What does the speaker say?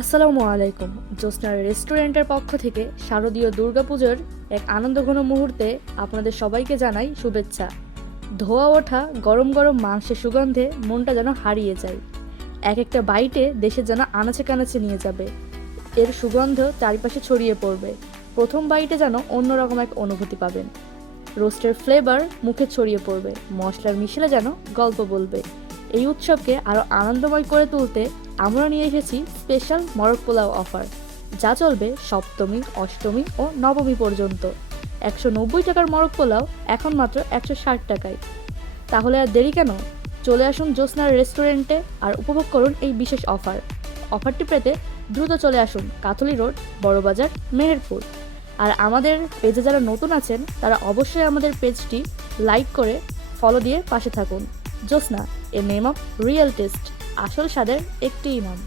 আসসালামু আলাইকুম। জ্যোৎস্নার রেস্টুরেন্টের পক্ষ থেকে শারদীয় দুর্গাপুজোর এক আনন্দঘন মুহূর্তে আপনাদের সবাইকে জানাই শুভেচ্ছা। ধোয়া ওঠা গরম গরম মাংসের সুগন্ধে মনটা যেন হারিয়ে যায়। এক একটা বাইটে দেশে যেন আনাচে কানাচে নিয়ে যাবে। এর সুগন্ধ চারিপাশে ছড়িয়ে পড়বে। প্রথম বাইটে যেন অন্যরকম এক অনুভূতি পাবেন। রোস্টের ফ্লেভার মুখে ছড়িয়ে পড়বে, মশলার মিশেলে যেন গল্প বলবে। এই উৎসবকে আরও আনন্দময় করে তুলতে আমরা নিয়ে এসেছি স্পেশাল মরক পোলাও অফার, যা চলবে সপ্তমী, অষ্টমী ও নবমী পর্যন্ত। 190 টাকার মরক পোলাও এখন মাত্র 160 টাকায়। তাহলে আর দেরি কেন? চলে আসুন জ্যোৎস্নার রেস্টুরেন্টে আর উপভোগ করুন এই বিশেষ অফার। অফারটি পেতে দ্রুত চলে আসুন কাথলি রোড, বড়বাজার, মেহেরপুর। আর আমাদের পেজে যারা নতুন আছেন তারা অবশ্যই আমাদের পেজটি লাইক করে ফলো দিয়ে পাশে থাকুন। Jyotsna, a name of real taste, আসল স্বাদের একটিই নাম।